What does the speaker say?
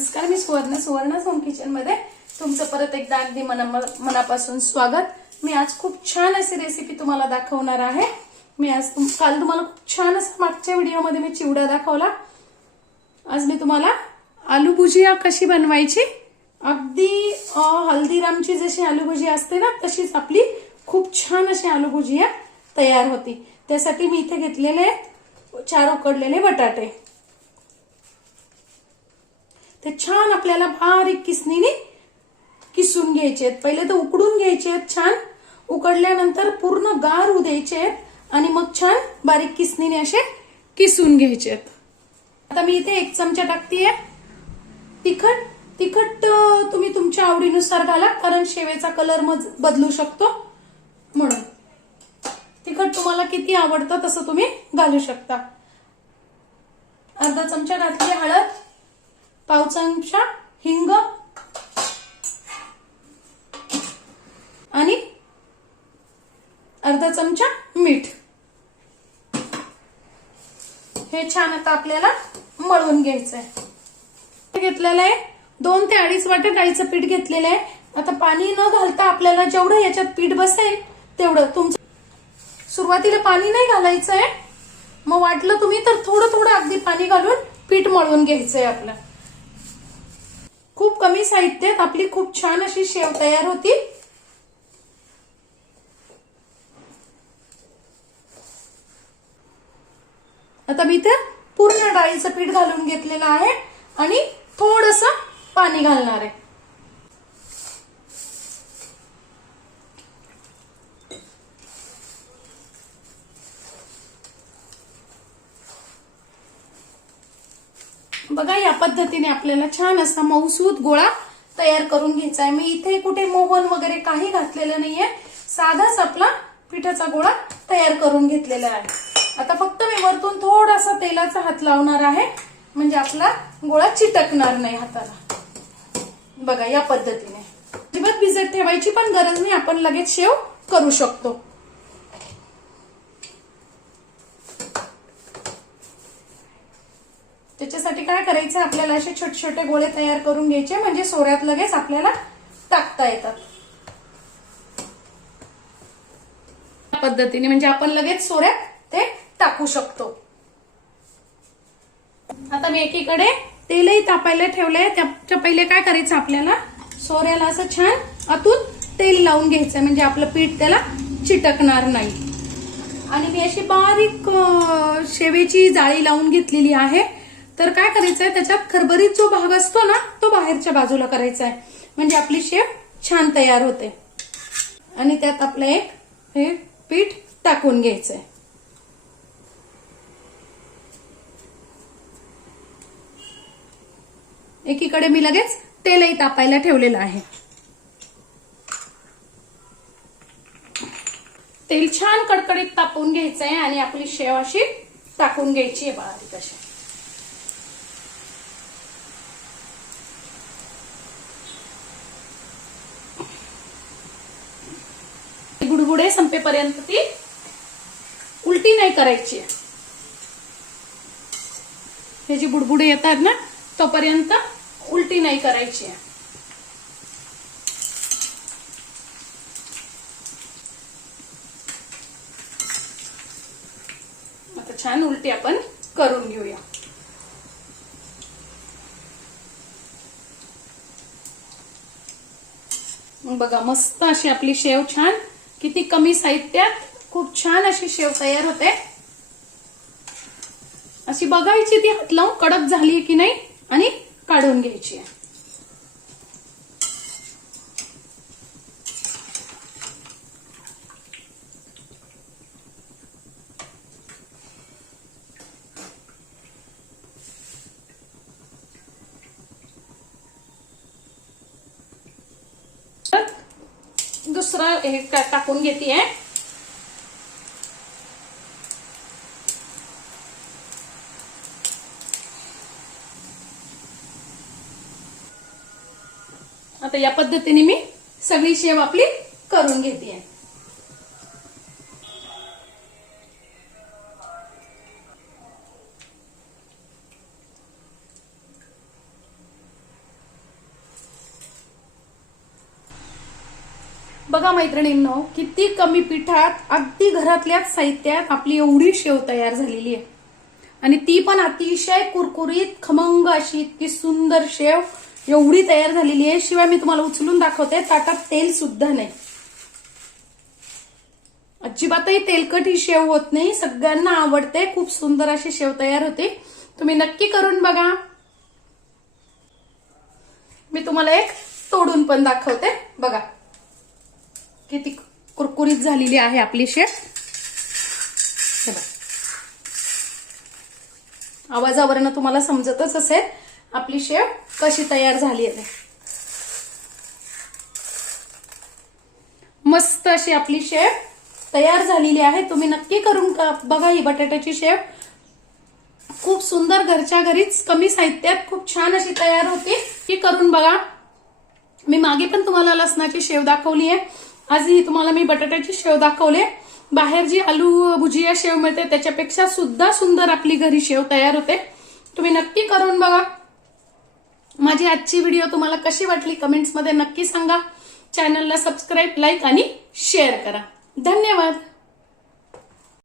नमस्कार मी सुवर्ण सुवर्ण होम किचनमध्ये तुमचं परत एकदा अगदी मना मनापासून स्वागत. मी आज खूप छान अशी रेसिपी तुम्हाला दाखवणार आहे. मी आज तुम- काल तुम्हाला खूप छान असं मागच्या व्हिडिओमध्ये मी चिवडा दाखवला. आज मी तुम्हाला आलू भुजिया कशी बनवायची अगदी हल्दीरामची जशी आलू भुजिया असते ना तशीच आपली खूप छान अशी आलू भुजिया तयार होती. त्यासाठी मी इथे घेतलेले आहेत चार उकडलेले बटाटे. ते छान आपल्याला बारीक किसणीने किसून घ्यायचे आहेत. पहिले तर उकडून घ्यायचे आहेत छान. उकडल्यानंतर पूर्ण गार होऊ द्यायचे आहेत आणि मग छान बारीक किसणीने असे किसून घ्यायचे आहेत. आता मी इथे एक चमचा टाकतीये. तिखट तिखट तुम्ही तुमच्या आवडीनुसार घाला कारण शेवेचा कलर मग बदलू शकतो. म्हणून. तिखट तुम्हाला किती आवडतं तसं तुम्ही घालू शकता. अर्धा चमचा घातली हळद. पाव चमचा हिंग आणि अर्धा चमचा मीठ. हे छान आता आपल्याला मळून घ्यायचंय. घेतलेलं आहे. दोन ते अडीच वाटे डाळीचं पीठ घेतलेलं आहे. आता पाणी न घालता आपल्याला जेवढं याच्यात पीठ बसेल तेवढं तुमचं सुरुवातीला पाणी नाही घालायचं आहे मग वाटलं तुम्ही तर थोडं थोडं अगदी पाणी घालून पीठ मळून घ्यायचंय आपलं. खूप कमी साहित्यात आपली खूप छान अशी शेव तयार होती. आता मी इथे पूर्ण डाळीचं पीठ घालून घेतलेलं आहे आणि थोडस पाणी घालणार आहे. बघा या पद्धतीने आपल्याला छान असा मऊसूत गोळा तयार करून घ्यायचा आहे. मी इथे कुठे मोहन वगैरे काही घातलेलं नाहीये. साधाच आपला पिठाचा गोळा तयार करून घेतलेला आहे. आता फक्त मी वरतून थोडासा तेलाचा हात लावणार आहे. म्हणजे आपला गोळा चिटकणार नाही हाताला. बघा या पद्धतीने. अजिबात भिजत ठेवायची पण गरज नाही. आपण लगेच शेव करू शकतो. त्याच्यासाठी काय करायचं? आपल्याला असे छोटे छोटे गोळे तयार करून घ्यायचे म्हणजे सोऱ्यात लगेच आपल्याला टाकता येतात. पद्धतीने म्हणजे आपण लगेच सोऱ्यात ते टाकू शकतो. आता मी एकीकडे तेलही तापायला ठेवलंय. त्याच्या पहिले काय करायचं आपल्याला? सोऱ्याला असं छान आतून तेल लावून घ्यायचं म्हणजे आपलं पीठ त्याला चिटकणार नाही. आणि मी अशी बारीक शेवेची जाळी लावून घेतलेली आहे. तर काय करायचंय? त्याच्यात खरबरीत जो भाग असतो ना तो बाहेरच्या बाजूला करायचा आहे म्हणजे आपली शेप छान तयार होते. आणि त्यात आपलं एक हे पीठ टाकून घ्यायचंय. एकीकडे मी लगेच तेलही तापायला ठेवलेलं आहे. तेल छान कडकडीत तापवून घ्यायचंय आणि आपली शेव अशी टाकून घ्यायची आहे बारीक अशी. गुडगुडे संपेपर्यंत ती उलटी नाही करायची. हे जी बुडबुडे येतात ना तोपर्यंत उलटी नाही करायची. आहे आता छान उलटी आपण करून घेऊया. बघा मस्त अशी आपली शेव छान किती कमी साहित्यात खूप छान अशी शेव तयार होते. अशी बघायची ती हात लावून कडक झाली की नाही आणि काढून घ्यायची आहे. दुसरं हे टाकून घेते आता या पद्धतीने मी सगळी शेव आपली करून घेते बघा मैत्रिणींनो किती कमी पिठात अगदी घरातल्याच साहित्यात आपली एवढी शेव तयार झालेली आहे. आणि ती पण अतिशय कुरकुरीत खमंग अशी इतकी सुंदर शेव एवढी तयार झालेली आहे. शिवाय मी तुम्हाला उचलून दाखवते ताटात तेल सुद्धा नाही. अजिबातही तेलकट ही शेव होत नाही. सगळ्यांना आवडते खूप सुंदर अशी शेव तयार होते. तुम्ही नक्की करून बघा. मी तुम्हाला एक तोडून पण दाखवते. बघा. किती कुरकुरीत झालेली आहे आपली शेप. आवाजावरनं तुम्हाला समजतच असेल आपली शेप कशी तयार झाली आहे. ते. मस्त अशी आपली शेप तयार झालेली आहे. तुम्ही नक्की करून का- बघा ही बटाट्याची शेप. खूप सुंदर घरच्या घरीच कमी साहित्यात खूप छान अशी तयार होती. ही करून बघा. मी मागे पण तुम्हाला लसणाची शेव दाखवली आहे. आजही तुम्हाला मी बटाट्याची शेव दाखवले. बाहेर जी आलू भुजिया शेव मिळते त्याच्यापेक्षा सुद्धा सुंदर आपली घरी शेव तयार होते. तुम्ही नक्की करून बघा. माझी आजची व्हिडिओ तुम्हाला कशी वाटली कमेंट्समध्ये नक्की सांगा. चॅनलला सबस्क्राईब लाईक आणि शेअर करा. धन्यवाद.